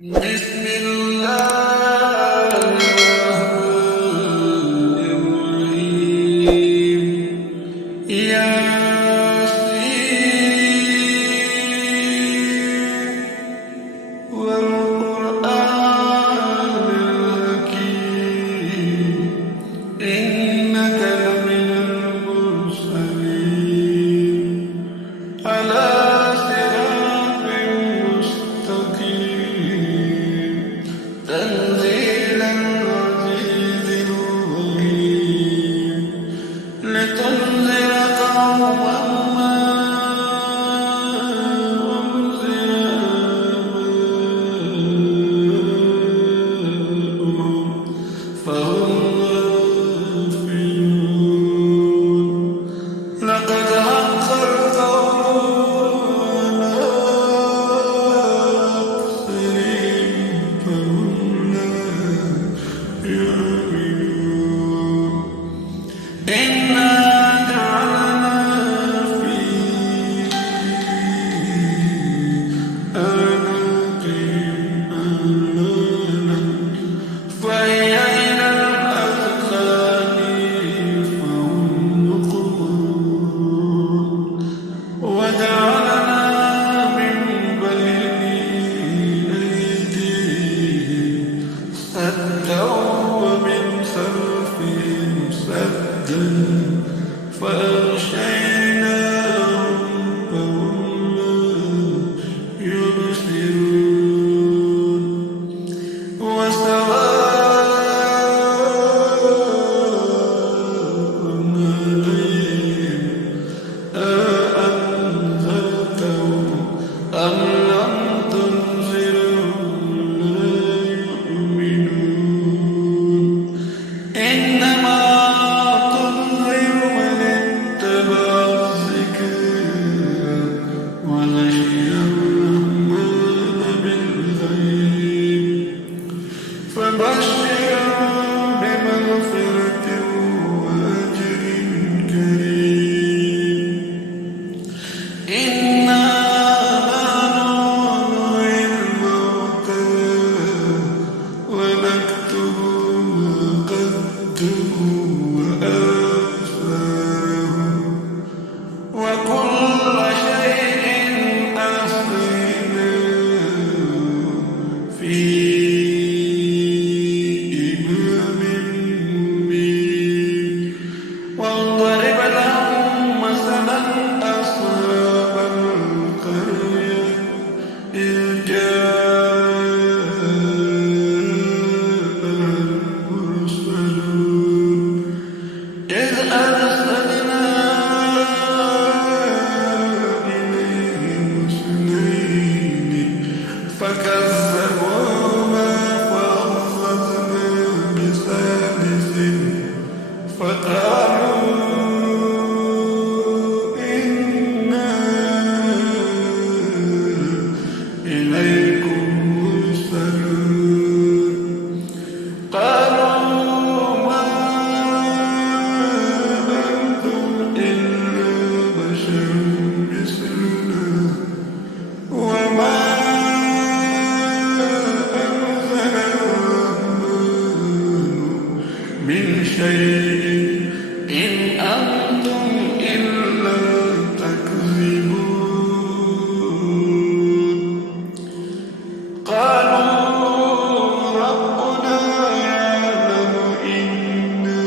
بسم الله الرحمن الرحيم. ياسين والقرآن الحكيم إنك لمن المرسلين على صراط مستقيم تنزيل العزيز الرحيم لتنذر قوما ما أنذر آباؤهم فهم غافلون. لقد حق القول على أكثرهم فهم لا يؤمنون. إنا جعلنا في أعناقهم أغلالا فهي إلى الأذقان فهم مقمحون. وجعلنا من بين أيديهم سدا ومن خلفهم سدا فأغشيناهم فهم لا يبصرون. وسواء عليهم أأنذرتهم أم لم تنذرهم لا يؤمنون. إنما تنذر من اتبع الذكر وخشي الرحمن بالغيب فبشرهم بمغفرة وأجر كريم. إنا نحن نحيي الموتى ونكتب ما قدموا وآثارهم وكل شيء أحصيناه في إمام مبين. واضرب لهم مثلا أصحاب القرية إذ جاءها المرسلون إذ أرسلنا إليهم اثنين فكذبوهما فأخذنا بثالث فقالوا إنا إليكم مرسلون. قالوا ما أنتم إلا بشر مثلنا وما أنزل الرحمن من شيء إن أنتم إلا تكذبون. قالوا ربنا يعلم إنا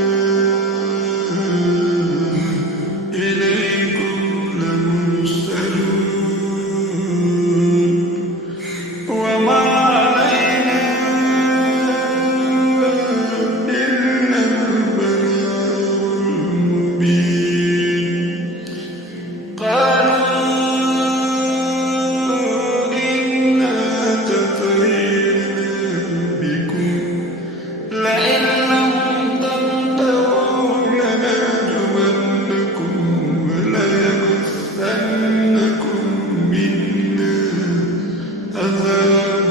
إليكم لمرسلون وما علينا إلا البلاغ المبين. قالوا إنا تطيرنا بكم لئن لم تنتهوا لنرجمنكم وليمسنكم منا عذاب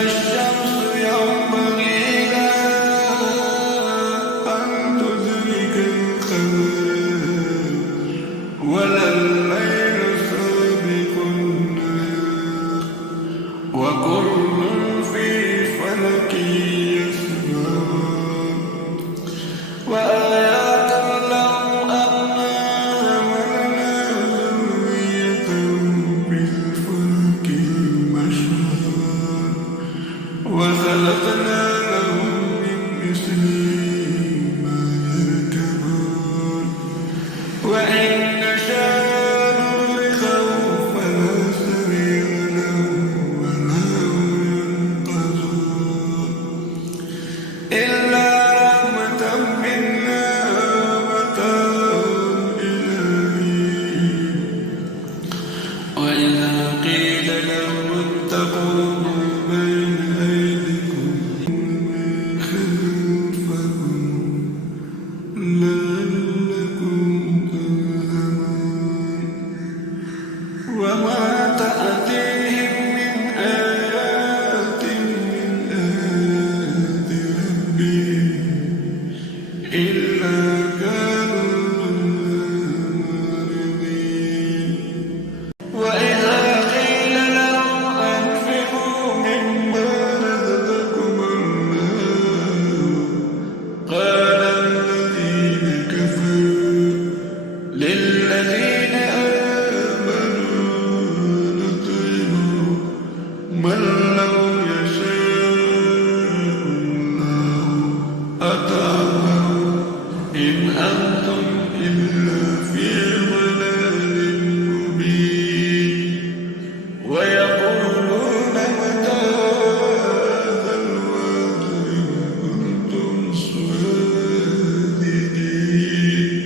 الشمس ينبغي لها أن تدرك القمر ولا الليل سابق النهار وكل في فلك يسبحون وآيات لهم أنها ولنا ذرية بالفلك المشحون وخلقنا لهم من مثله ما يركبون وإن نشاء نغرقهم فلا سبيل لهم ولا هم ينقذون إلا رحمة منا ومتاعا إلى وإذا قيل لهم اتقوا ما بين أيديكم ومن خلفكم لعلكم ترحمون وما تأتيهم من آيات من آيات ربهم إلا كانوا معرضين وإذا قيل لهم أنفقوا مما رزقكم الله قال الذين كفروا للذين آمنوا نطعم من لو يشاء الله أطعمه إن أنتم إلا في ضلال مبين ويقولون متى هذا الوعد إن كنتم صادقين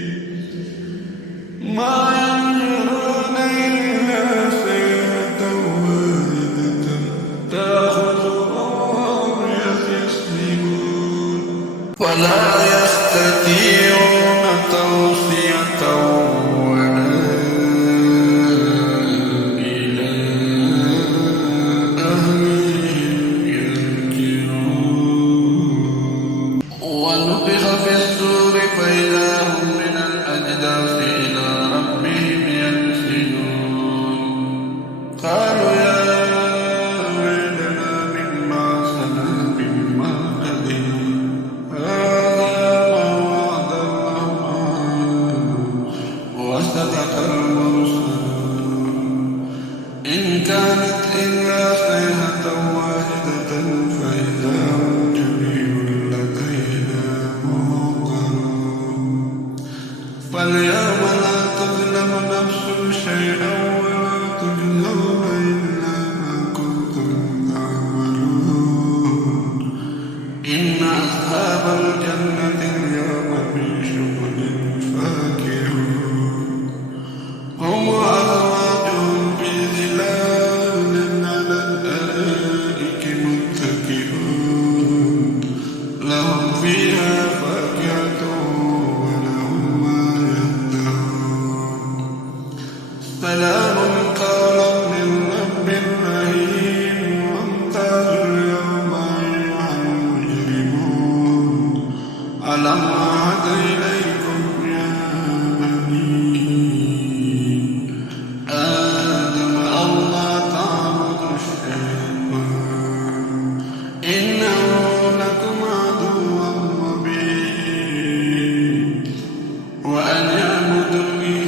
ما ينظرون إلا صيحة واحدة تأخذهم يخصمون ولا يستطيعون توصية ولا إلى أهلهم يرجعون ونفخ في الصور فإذا هم من الأجداث إلى ربهم ينسلون قالوا يا ويلنا من بعثنا من مرقدنا هذا ما وعد الرحمن وصدق المرسلون إن كانت إلا صيحة واحدة فإذا هم جميع لدينا محضرون فاليوم لا تظلم نفس شيئا ولا تجزون إلا ما كنتم تعملون إن أصحاب الجنة اليوم في شغل فاكهون هم وأزواجهم في ظلال على الأرائك متكئون لهم فيها فاكهة ولهم ما يدعون سلام قولا من رب رحيم وامتازوا اليوم أيها المجرمون ألم أعهد إليكم يا بني آدم ألا تعبدوا الشيطان إنه لكم عدو مبين وأن اعبدوني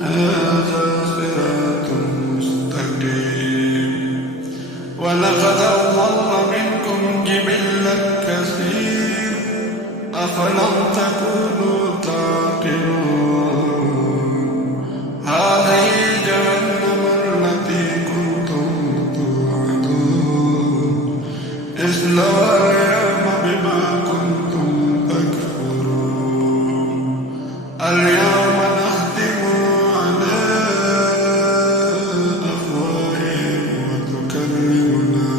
هذا صراط مستقيم ولقد أضل منكم جبلا كثير أفلم تكونوا تعقلون هذه جهنم التي كنتم توعدون اصلوها اليوم بما كنتم تكفرون اليوم نختم على أفواههم وتكلمنا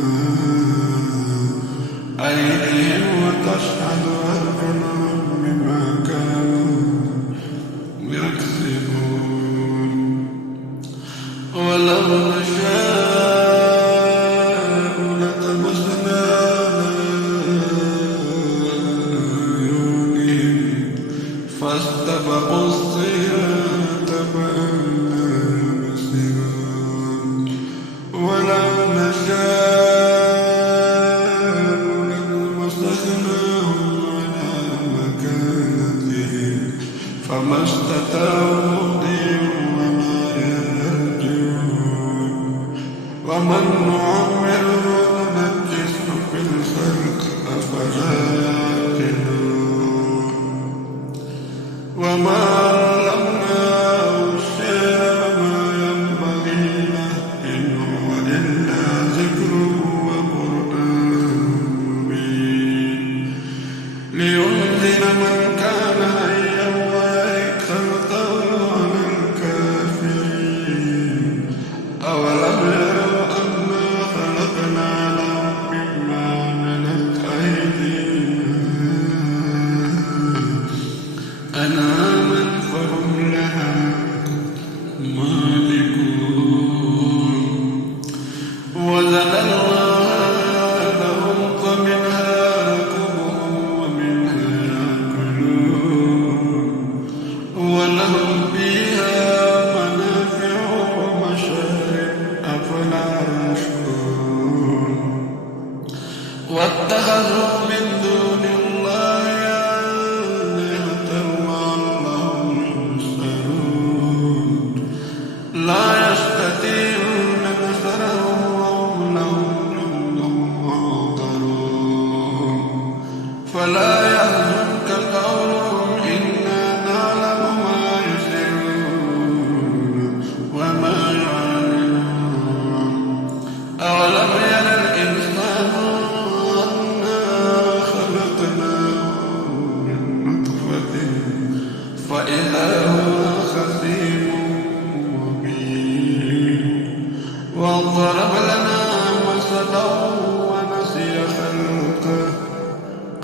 أيديهم وتشهد أرجلهم بما كانوا يكسبون ولو نشاء لتمسنا الله لهم فمنها ركوبهم ومنها يأكلون ولهم فيها منافع ومشارب أفلا يشكرون واتخذوا من دون الله آلهة لعلهم ينصرون لا يستطيعون نصرهم وهم لهم جند محضرون فلا يحزنك قولهم إنا نعلم ما يسرون وما يعلنون أولم ير الإنسان أنا خلقناه من نطفة فإذا هو خصيم وضرب لنا مثلا ونسي خلقه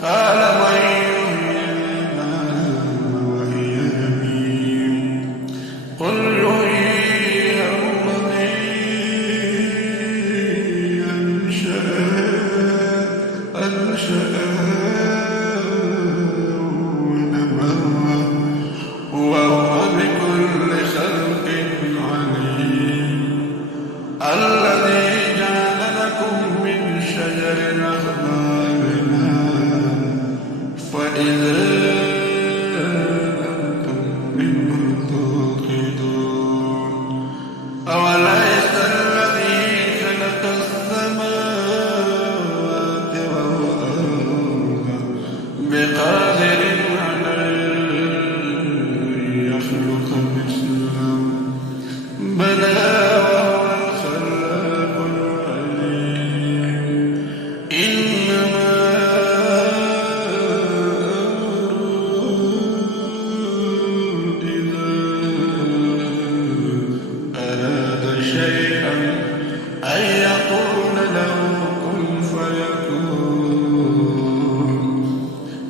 قال من يحيينا وهي رميم قل يحييها الذي أنشأها ونمى وهو بكل خلق عليم الذي جعل لكم من شجر الأخضر فإذا أنتم منه توقدون أوليس الذي خلق السماوات والأرض بقادر على أن يخلق مثلهم بلى أن يقول له كن فيكون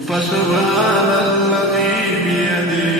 فسبحان الذي بيده